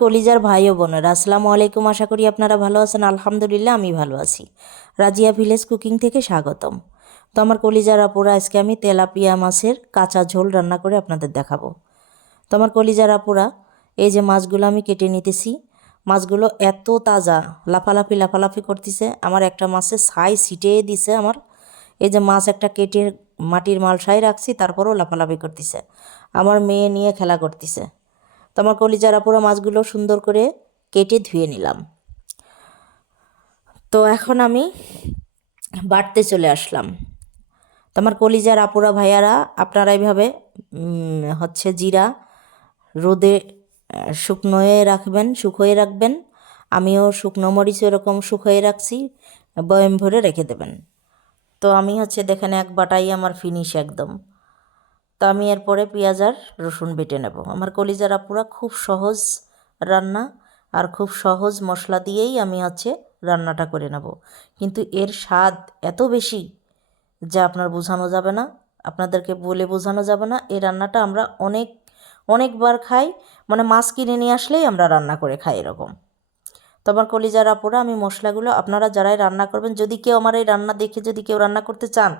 কলিজার ভাই ও বোনেরা, আসসালামু আলাইকুম। আশা করি আপনারা ভালো আছেন। আলহামদুলিল্লাহ আমি ভালো আছি। রাজিয়া ভিলেজ কুকিং থেকে স্বাগতম। তো আমার কলিজার আপুরা, আজকে আমি তেলাপিয়া মাছের কাঁচা ঝোল রান্না করে আপনাদের দেখাবো। তো আমার কলিজার আপুরা, এই যে মাছগুলো আমি কেটে নিতেছি। মাছগুলো এত তাজা, লাফালাফি লাফালাফি করতেছে। আমার একটা মাছের ছাই ছিটিয়ে দিছে আমার। এই যে মাছ একটা কেটে মাটির মালসায় রাখছি, তারপরেও লাফালাফি করতেছে। আমার মেয়ে নিয়ে খেলা করতেছে। তো আমার কলিজার আপুরা, মাছগুলো সুন্দর করে কেটে ধুয়ে নিলাম। তো এখন আমি বাটতে চলে আসলাম। তো আমার কলিজার আপুরা ভাইয়ারা, আপনারা এইভাবে জিরা রোদে শুকনোয়ে রাখবেন, শুকোয়ে রাখবেন। আমিও শুকনো মরিচ এরকম শুকোয়ে রাখছি, বয়ম ভরে রেখে দেবেন। তো আমি দেখেন এক বাটাই আমার ফিনিশ একদম। তো আমি এরপরে পেঁয়াজ আর রসুন বেটে নেব। আমার কলিজার আপুরা, খুব সহজ রান্না আর খুব সহজ মশলা দিয়েই আমি রান্নাটা করে নেব। কিন্তু এর স্বাদ এত বেশি যা আপনার বোঝানো যাবে না, আপনাদেরকে বলে বোঝানো যাবে না। এই রান্নাটা আমরা অনেকবার খাই, মানে মাছ কিনে নিয়ে আসলেই আমরা রান্না করে খাই এরকম। তো আমার কলিজার আপুরা, আমি মশলাগুলো, আপনারা যারাই রান্না করবেন, যদি কেউ আমার এই রান্না দেখে যদি কেউ রান্না করতে চান,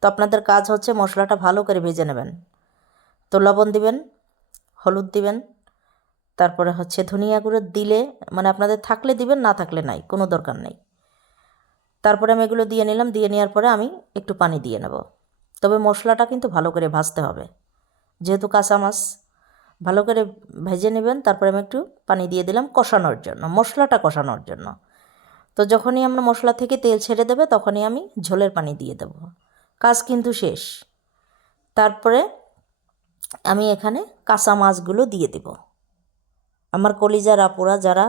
তো আপনাদের কাজ মশলাটা ভালো করে ভেজে নেবেন। তো লবণ দিবেন, হলুদ দিবেন, তারপরে ধনিয়া গুঁড়ো দিলে মানে আপনাদের থাকলে দিবেন, না থাকলে নাই, কোনো দরকার নেই। তারপরে আমি এগুলো দিয়ে নিলাম। দিয়ে নেওয়ার পরে আমি একটু পানি দিয়ে নেব। তবে মশলাটা কিন্তু ভালো করে ভাজতে হবে, যেহেতু কাঁচা মাছ। ভালো করে ভেজে নেবেন। তারপরে আমি একটু পানি দিয়ে দিলাম কষানোর জন্য, মশলাটা কষানোর জন্য। তো যখনই আমরা মশলা থেকে তেল ছেড়ে দেবে, তখনই আমি ঝোলের পানি দিয়ে দেব। কাজ কিন্তু শেষ। তারপরে আমি এখানে কাঁচা মাছগুলো দিয়ে দেব। আমার কলিজার আপুরা যারা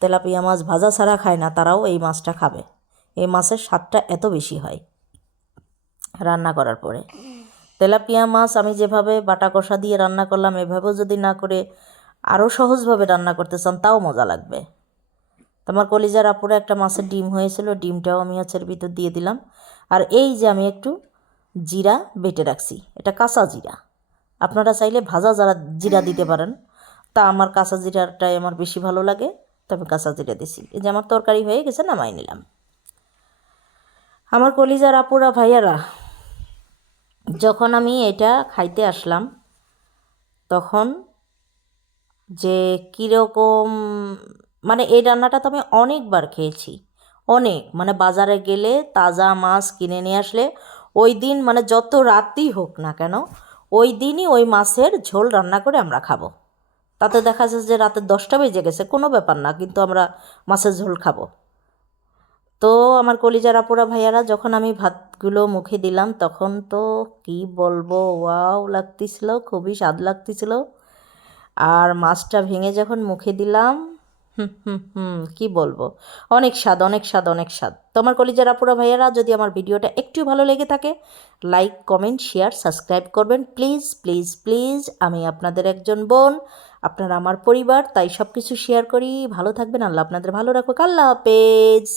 তেলাপিয়া মাছ ভাজা ছাড়া খায় না, তারাও এই মাছটা খাবে। এই মাছের স্বাদটা এত বেশি হয় রান্না করার পরে। তেলাপিয়া মাছ আমি যেভাবে বাটা কষা দিয়ে রান্না করলাম, এভাবেও যদি না করে আরও সহজভাবে রান্না করতে চান, তাও মজা লাগবে। তোমার কলিজার আপুরা, একটা মাছের ডিম হয়েছিল, ডিমটাও আমি এর ভিতর দিয়ে দিলাম। আর এই যে আমি একটু জিরা বেটে রাখছি, এটা কাঁচা জিরা। আপনারা চাইলে ভাজা জিরা দিতে পারেন, তা আমার কাঁচা জিরাটাই আমার বেশি ভালো লাগে, তবে কাঁচা জিরা দিছি। এই যে আমার তরকারি হয়ে গেছে, নামাই নিলাম। আমার কলিজার আপুরা ভাইয়ারা, যখন আমি এটা খাইতে আসলাম, তখন যে কীরকম, মানে এই রান্নাটা তো আমি অনেকবার খেয়েছি। মানে বাজারে গেলে তাজা মাছ কিনে নিয়ে আসলে ওই দিন, মানে যত রাতই হোক না কেন, ওই দিনই ওই মাছের ঝোল রান্না করে আমরা খাবো। তাতে দেখা যাচ্ছে যে রাতে 10টা বেজে গেছে, কোনো ব্যাপার না, কিন্তু আমরা মাছের ঝোল খাবো। তো আমার কলিজার আপুরা ভাইয়ারা, যখন আমি ভাতগুলো মুখে দিলাম, তখন তো কি বলবো, ওয়াও লাগতেছিল, খুবই স্বাদ লাগতেছিল। আর মাছটা ভেঙে যখন মুখে দিলাম, কি বলবো, অনেক স্বাদ, অনেক স্বাদ, অনেক স্বাদ। তো আমার কলিজার আপুরা ভাইয়ারা, যদি আমার ভিডিওটা একটু ভালো লেগে থাকে, লাইক, কমেন্ট, শেয়ার, সাবস্ক্রাইব করবেন প্লিজ প্লিজ প্লিজ। আমি আপনাদের একজন বোন, আপনারা আমার পরিবার, তাই সব কিছু শেয়ার করি। ভালো থাকবেন, আল্লাহ আপনাদের ভালো রাখুক। আল্লাহ হাফেজ।